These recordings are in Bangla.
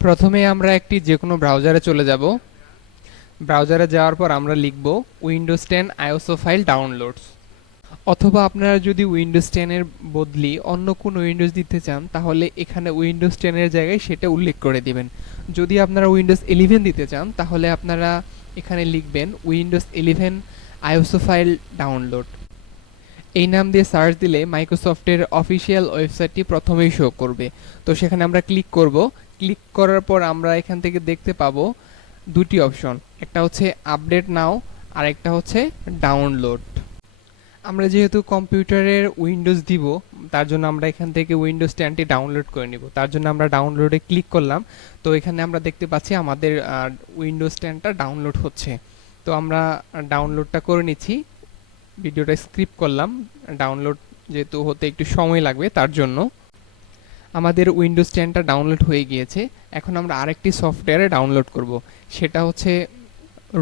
প্রথমে আমরা একটি যে কোনো ব্রাউজারে চলে যাব। ব্রাউজারে যাওয়ার পর আমরা লিখব উইন্ডোজ 10 আইওএসও ফাইল ডাউনলোডস। অথবা আপনারা যদি উইন্ডোজ 10 এর বদলি অন্য কোনো উইন্ডোজ দিতে চান তাহলে এখানে উইন্ডোজ 10 এর জায়গায় সেটা উল্লেখ করে দিবেন। যদি আপনারা উইন্ডোজ 11 দিতে চান তাহলে আপনারা এখানে লিখবেন উইন্ডোজ 11 আইওএসও ফাইল ডাউনলোড। এই নাম দিয়ে সার্চ দিলে মাইক্রোসফটের অফিসিয়াল ওয়েবসাইটটি প্রথমেই শো করবে। তো সেখানে আমরা ক্লিক করব। ক্লিক করার পর আমরা এখান থেকে দেখতে পাবো দুটি অপশন, একটা হচ্ছে আপডেট নাও আর একটা হচ্ছে ডাউনলোড। আমরা যেহেতু কম্পিউটারের উইন্ডোজ দিব তার জন্য আমরা এখান থেকে উইন্ডোজ 10টি ডাউনলোড করে নিব। তার জন্য আমরা ডাউনলোডে ক্লিক করলাম। তো এখানে আমরা দেখতে পাচ্ছি আমাদের উইন্ডোজ 10টা ডাউনলোড হচ্ছে। তো আমরা ডাউনলোডটা করে নিচ্ছি, ভিডিওটা স্কিপ করলাম। ডাউনলোড যেহেতু হতে একটু সময় লাগবে তার জন্য। আমাদের উইন্ডোজ 10টা ডাউনলোড হয়ে গিয়েছে। এখন আমরা আরেকটি সফটওয়্যারে ডাউনলোড করব, সেটা হচ্ছে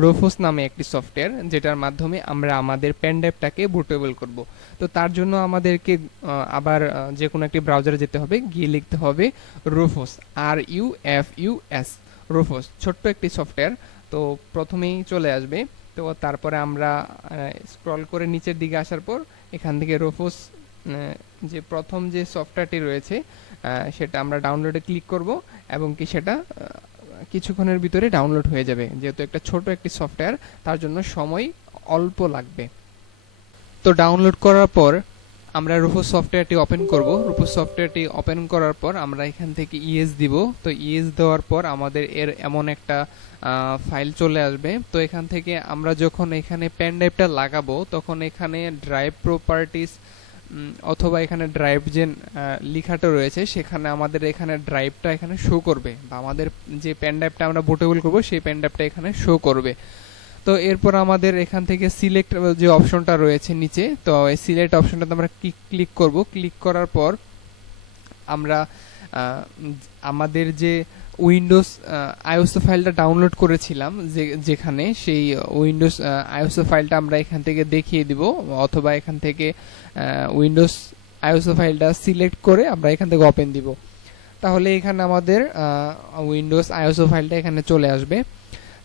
রোফোস নামে একটি সফটওয়্যার, যেটার মাধ্যমে আমরা আমাদের পেন ড্রাইভটাকে বুটেবল করব। তো তার জন্য আমাদেরকে আবার যে কোনো একটি ব্রাউজারে যেতে হবে, গিয়ে লিখতে হবে রোফোস, RUFUS, রোফোস। ছোট্ট একটি সফটওয়্যার, তো প্রথমেই চলে আসবে। তো তারপরে আমরা স্ক্রল করে নিচের দিকে আসার পর এখান থেকে রোফোস যে প্রথম যে সফটওয়্যারটি রয়েছে সেটা আমরা ডাউনলোডে ক্লিক করব এবং কি সেটা কিছুক্ষণের ভিতরে ডাউনলোড হয়ে যাবে। যেহেতু একটা ছোট একটি সফটওয়্যার তার জন্য সময় অল্প লাগবে। তো ডাউনলোড করার পর আমরা রুফোস সফটওয়্যারটি ওপেন করব। রুফোস সফটওয়্যারটি ওপেন করার পর আমরা এখান থেকে ইএস দিব। তো ইএস দেওয়ার পর আমাদের এর এমন একটা ফাইল চলে আসবে। তো এখান থেকে আমরা যখন এখানে পেন ড্রাইভটা লাগাবো তখন এখানে ড্রাইভ প্রপার্টিস অথবা এখানে ড্রাইভ যে লেখাটা রয়েছে সেখানে আমাদের এখানে ড্রাইভটা এখানে শো করবে, বা আমাদের যে পেন ড্রাইভটা আমরা বুটেবল করব সেই পেন ড্রাইভটা এখানে শো করবে। তো এরপর আমাদের এখান থেকে সিলেক্ট যে অপশনটা রয়েছে নিচে, তো এই সিলেক্ট অপশনটাতে আমরা ক্লিক করব। ক্লিক করার পর আমরা আমাদের যে উইন্ডোজ আইওএসও ফাইলটা ডাউনলোড করেছিলাম যেখানে সেই উইন্ডোজ আইওএসও ফাইলটা আমরা এখান থেকে দেখিয়ে দিব, অথবা এখান থেকে উইন্ডোজ আইওএসও ফাইলটা সিলেক্ট করে আমরা এখান থেকে ওপেন দিব। তাহলে এখানে আমাদের উইন্ডোজ আইওএসও ফাইলটা এখানে চলে আসবে।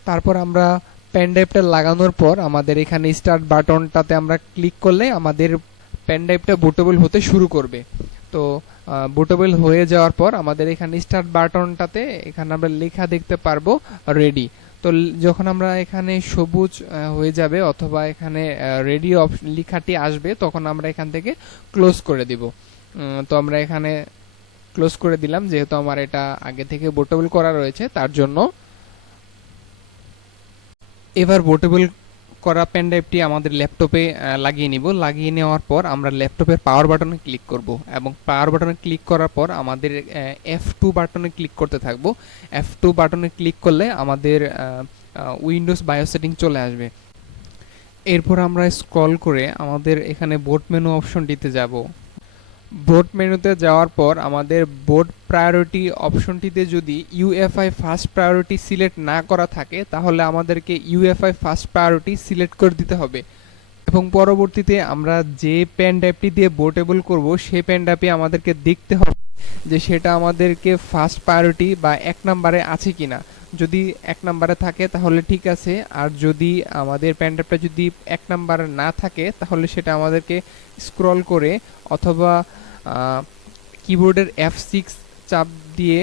তারপর আমরা পেন ড্রাইভটা লাগানোর পর আমাদের এখানে স্টার্ট বাটনটাতে আমরা ক্লিক করলে আমাদের পেন ড্রাইভটা বুটেবল হতে শুরু করবে। তো বুটেবল হয়ে যাওয়ার পর আমাদের এখানে স্টার্ট বাটনটাতে এখানে আমরা লেখা দেখতে পারবো রেডি। তো যখন আমরা এখানে সবুজ হয়ে যাবে অথবা এখানে রেডি লেখাটি আসবে তখন আমরা এখান থেকে ক্লোজ করে দিব। তো আমরা এখানে ক্লোজ করে দিলাম, যেহেতু আমার এটা আগে থেকে বুটেবল করা রয়েছে তার জন্য। এবার বুটেবল করা পেন ড্রাইভটি আমাদের ল্যাপটপে লাগিয়ে নিব। লাগিয়ে নেওয়ার পর আমরা ল্যাপটপের পাওয়ার বাটনে ক্লিক করব এবং পাওয়ার বাটনে ক্লিক করার পর আমাদের F2 বাটনে ক্লিক করতে থাকব। F2 বাটনে ক্লিক করলে আমাদের উইন্ডোজ বায়োস সেটিং চলে আসবে। এরপর আমরা স্ক্রল করে আমাদের এখানে বোট মেনু অপশনটিতে যাব। বোট মেনুতে যাওয়ার পর আমাদের বোট প্রায়োরিটি অপশনটিতে যদি ইউএফআই ফার্স্ট প্রায়োরিটি সিলেক্ট না করা থাকে তাহলে আমাদেরকে ইউএফআই ফার্স্ট প্রায়োরিটি সিলেক্ট করে দিতে হবে এবং পরবর্তীতে আমরা যে পেন ড্রাইভটি দিয়ে বোটেবল করব সেই পেন ড্রাইভে আমাদেরকে দেখতে হবে যে সেটা আমাদেরকে ফার্স্ট প্রায়োরিটি বা 1 নম্বরে আছে কিনা। যদি 1 নম্বরে থাকে তাহলে ঠিক আছে, আর যদি আমাদের পেন ড্রাইভটা যদি 1 নম্বরে না থাকে তাহলে সেটা আমাদেরকে স্ক্রল করে অথবা কিবোর্ডের F6 চাপ দিয়ে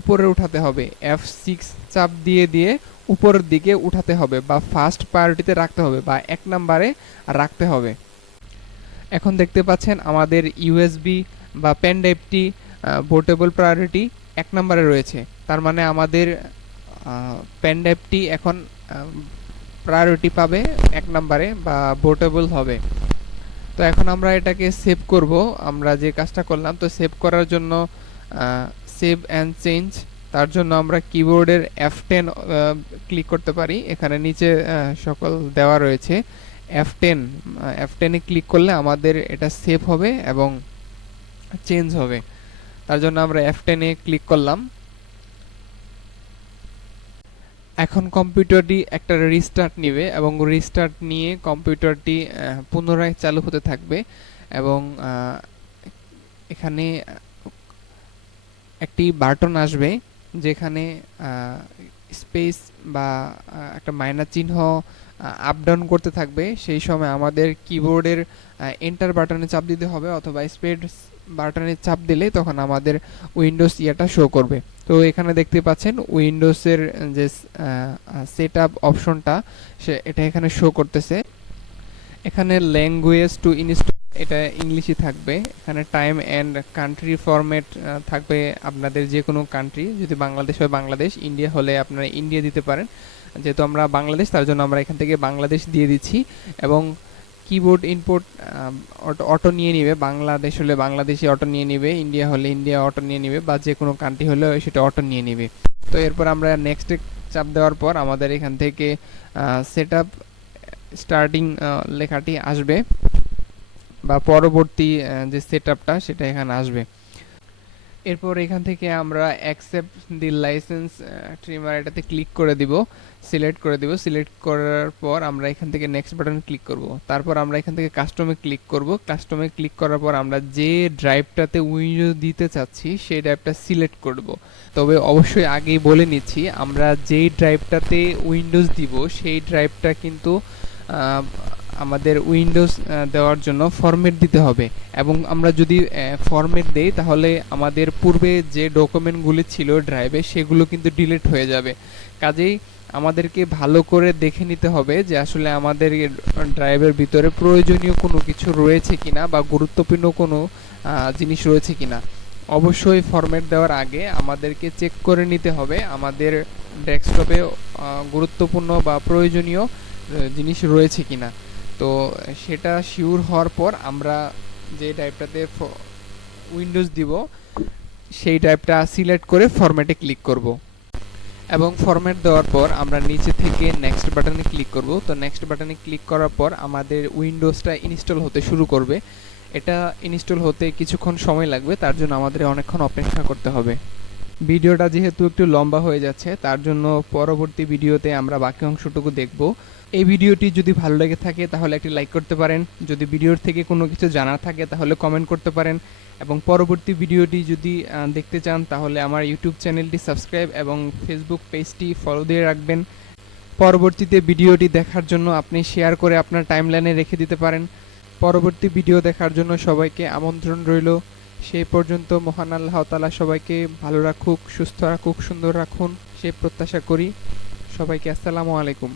উপরে উঠাতে হবে। F6 চাপ দিয়ে দিয়ে উপরের দিকে উঠাতে হবে বা ফার্স্ট প্রায়োরিটিতে রাখতে হবে বা 1 নম্বরে রাখতে হবে। এখন দেখতে পাচ্ছেন আমাদের ইউএসবি বা পেন ড্রাইভটি বোটেবল প্রায়োরিটি 1 নম্বরে রয়েছে। তার মানে আমাদের পেন ড্রাইভটি এখন প্রায়োরিটি পাবে 1 নম্বরে বা বোটেবল হবে। তো এখন আমরা এটাকে সেভ করব। আমরা যে কাজটা করলাম, তো সেভ করার জন্য সেভ অ্যান্ড চেঞ্জ, তার জন্য আমরা কিবোর্ডের F10 ক্লিক করতে পারি। এখানে নিচে সকল দেওয়া রয়েছে। F10 এ ক্লিক করলে আমাদের এটা সেভ হবে এবং চেঞ্জ হবে। তার জন্য আমরা F10 এ ক্লিক করলাম। এখন কম্পিউটারটি একটা রিস্টার্ট নেবে এবং রিস্টার্ট নিয়ে কম্পিউটারটি পুনরায় চালু হতে থাকবে এবং এখানে একটি বাটন আসবে যেখানে স্পেস বা একটা মাইনাস চিহ্ন আপ ডাউন করতে থাকবে, সেই সময় আমাদের কিবোর্ডের এন্টার বাটনে চাপ দিতে হবে, অথবা স্পেস বাটনে চাপ দিলে তখন আমাদের উইন্ডোজ ইয়েটা শো করবে। তো এখানে দেখতে পাচ্ছেন উইন্ডোজের যে সেট আপ অপশনটা এটা এখানে শো করতেছে। এখানে ল্যাঙ্গুয়েজ টু ইনস্টল এটা ইংলিশই থাকবে। এখানে টাইম অ্যান্ড কান্ট্রি ফরম্যাট থাকবে আপনাদের যে কোনো কান্ট্রি, যদি বাংলাদেশ হয় বাংলাদেশ, ইন্ডিয়া হলে আপনারা ইন্ডিয়া দিতে পারেন। যেহেতু আমরা বাংলাদেশ, তার জন্য আমরা এখান থেকে বাংলাদেশ দিয়ে দিচ্ছি। এবং কিবোর্ড ইনপুট অটো নিয়ে নিবে, বাংলাদেশ হলে বাংলাদেশি অটো নিয়ে নিবে, ইন্ডিয়া হলে ইন্ডিয়া অটো নিয়ে নিবে, বা যে কোনো কান্ট্রি হলে সেটা অটো নিয়ে নিবে। তো এরপর আমরা নেক্সটে চাপ দেওয়ার পর আমাদের এখান থেকে সেট আপ স্টার্টিং লেখাটি আসবে, বা পরবর্তী যে সেটআপটা সেটা এখানে আসবে। এরপর এখান থেকে আমরা অ্যাকসেপ্ট দি লাইসেন্স ট্রিমার এটাতে ক্লিক করে দিব, সিলেক্ট করে দিব। সিলেক্ট করার পর আমরা এখান থেকে নেক্সট বাটনে ক্লিক করব। তারপর আমরা এখান থেকে কাস্টমে ক্লিক করব। কাস্টমে ক্লিক করার পর আমরা যে ড্রাইভটাতে উইন্ডোজ দিতে চাচ্ছি সেই ড্রাইভটা সিলেক্ট করব। তবে অবশ্যই আগেই বলে নিচ্ছি, আমরা যেই ড্রাইভটাতে উইন্ডোজ দিব সেই ড্রাইভটা কিন্তু আমাদের উইন্ডোজ দেওয়ার জন্য ফরম্যাট দিতে হবে। এবং আমরা যদি ফরম্যাট দেই তাহলে আমাদের পূর্বে যে ডকুমেন্টগুলি ছিল ড্রাইভে সেগুলো কিন্তু ডিলিট হয়ে যাবে। কাজেই আমাদেরকে ভালো করে দেখে নিতে হবে যে আসলে আমাদের ড্রাইভের ভিতরে প্রয়োজনীয় কোনো কিছু রয়েছে কিনা, বা গুরুত্বপূর্ণ কোনো জিনিস রয়েছে কিনা। অবশ্যই ফরম্যাট দেওয়ার আগে আমাদেরকে চেক করে নিতে হবে আমাদের ডেস্কটপে গুরুত্বপূর্ণ বা প্রয়োজনীয় জিনিস রয়েছে কিনা। তো সেটা শিওর হওয়ার পর আমরা যে ড্রাইভটাতে উইন্ডোজ দিব সেই ড্রাইভটা সিলেক্ট করে ফরম্যাটে ক্লিক করব। এবং ফরম্যাট দেওয়ার পর আমরা নিচে থেকে নেক্সট বাটনে ক্লিক করব। তো নেক্সট বাটনে ক্লিক করার পর আমাদের উইন্ডোজটা ইনস্টল হতে শুরু করবে। এটা ইনস্টল হতে কিছুক্ষণ সময় লাগবে, তার জন্য আমাদের অনেকক্ষণ অপেক্ষা করতে হবে। ভিডিওটা যেহেতু একটু লম্বা হয়ে যাচ্ছে, তার জন্য পরবর্তী ভিডিওতে আমরা বাকি অংশটুকু দেখব। এই ভিডিওটি যদি ভালো লেগে থাকে তাহলে একটি লাইক করতে পারেন। যদি ভিডিওর থেকে কোনো কিছু জানার থাকে তাহলে কমেন্ট করতে পারেন। এবং পরবর্তী ভিডিওটি যদি দেখতে চান তাহলে আমার ইউটিউব চ্যানেলটি সাবস্ক্রাইব এবং ফেসবুক পেজটি ফলো দিয়ে রাখবেন। পরবর্তীতে ভিডিওটি দেখার জন্য আপনি শেয়ার করে আপনার টাইমলাইনে রেখে দিতে পারেন। পরবর্তী ভিডিও দেখার জন্য সবাইকে আমন্ত্রণ রইল। সেই পর্যন্ত মহান আল্লাহ তাআলা সবাইকে ভালো রাখুক, সুস্থ রাখুক, সুন্দর রাখুন, সে প্রত্যাশা করি। সবাইকে আসসালামু আলাইকুম।